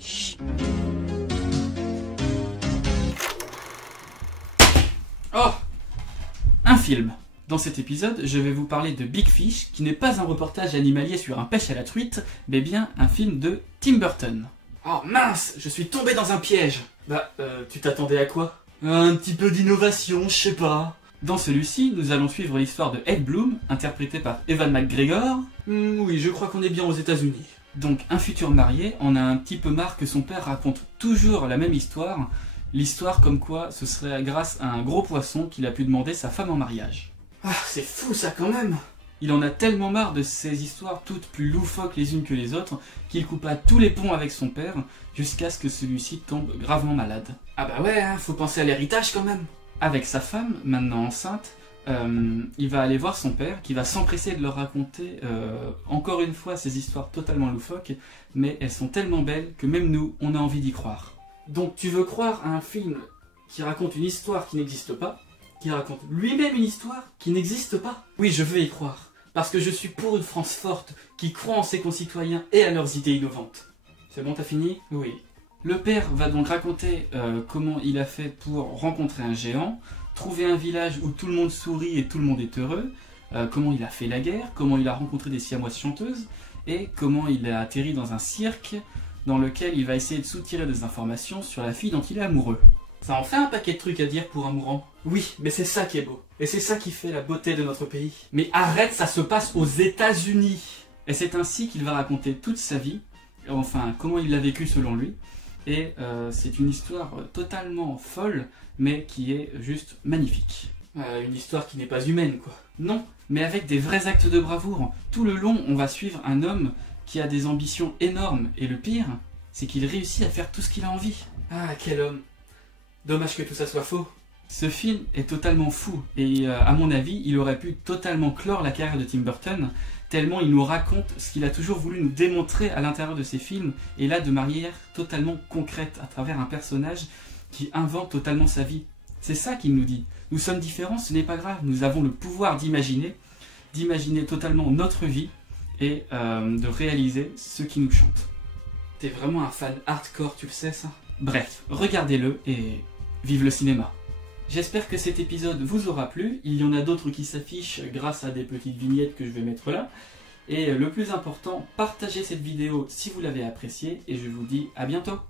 Chut. Oh! Un film. Dans cet épisode, je vais vous parler de Big Fish, qui n'est pas un reportage animalier sur un pêche à la truite, mais bien un film de Tim Burton. Oh mince, je suis tombé dans un piège. Tu t'attendais à quoi? Un petit peu d'innovation, je sais pas. Dans celui-ci, nous allons suivre l'histoire de Ed Bloom, interprété par Ewan McGregor. Oui, je crois qu'on est bien aux États-Unis. Donc, un futur marié en a un petit peu marre que son père raconte toujours la même histoire. L'histoire comme quoi ce serait grâce à un gros poisson qu'il a pu demander sa femme en mariage. Ah, c'est fou ça quand même! Il en a tellement marre de ces histoires toutes plus loufoques les unes que les autres qu'il coupa tous les ponts avec son père jusqu'à ce que celui-ci tombe gravement malade. Ah bah ouais, hein, faut penser à l'héritage quand même! Avec sa femme, maintenant enceinte, il va aller voir son père qui va s'empresser de leur raconter encore une fois ces histoires totalement loufoques, mais elles sont tellement belles que même nous, on a envie d'y croire. Donc tu veux croire à un film qui raconte une histoire qui n'existe pas, qui raconte lui-même une histoire qui n'existe pas? Oui, je veux y croire. Parce que je suis pour une France forte, qui croit en ses concitoyens et à leurs idées innovantes. C'est bon, t'as fini? Oui. Le père va donc raconter comment il a fait pour rencontrer un géant, trouver un village où tout le monde sourit et tout le monde est heureux, comment il a fait la guerre, comment il a rencontré des siamoises chanteuses, et comment il a atterri dans un cirque dans lequel il va essayer de soutirer des informations sur la fille dont il est amoureux. Ça en fait un paquet de trucs à dire pour un mourant. Oui, mais c'est ça qui est beau. Et c'est ça qui fait la beauté de notre pays. Mais arrête, ça se passe aux États-Unis. Et c'est ainsi qu'il va raconter toute sa vie, enfin comment il l'a vécu selon lui. Et c'est une histoire totalement folle, mais qui est juste magnifique. Une histoire qui n'est pas humaine, quoi. Non, mais avec des vrais actes de bravoure. Tout le long, on va suivre un homme qui a des ambitions énormes. Et le pire, c'est qu'il réussit à faire tout ce qu'il a envie. Ah, quel homme! Dommage que tout ça soit faux. Ce film est totalement fou et à mon avis, il aurait pu totalement clore la carrière de Tim Burton tellement il nous raconte ce qu'il a toujours voulu nous démontrer à l'intérieur de ses films et là de manière totalement concrète à travers un personnage qui invente totalement sa vie. C'est ça qu'il nous dit. Nous sommes différents, ce n'est pas grave. Nous avons le pouvoir d'imaginer totalement notre vie et de réaliser ce qui nous chante. T'es vraiment un fan hardcore, tu le sais ça? Bref, regardez-le et vive le cinéma. J'espère que cet épisode vous aura plu. Il y en a d'autres qui s'affichent grâce à des petites vignettes que je vais mettre là. Et le plus important, partagez cette vidéo si vous l'avez appréciée et je vous dis à bientôt.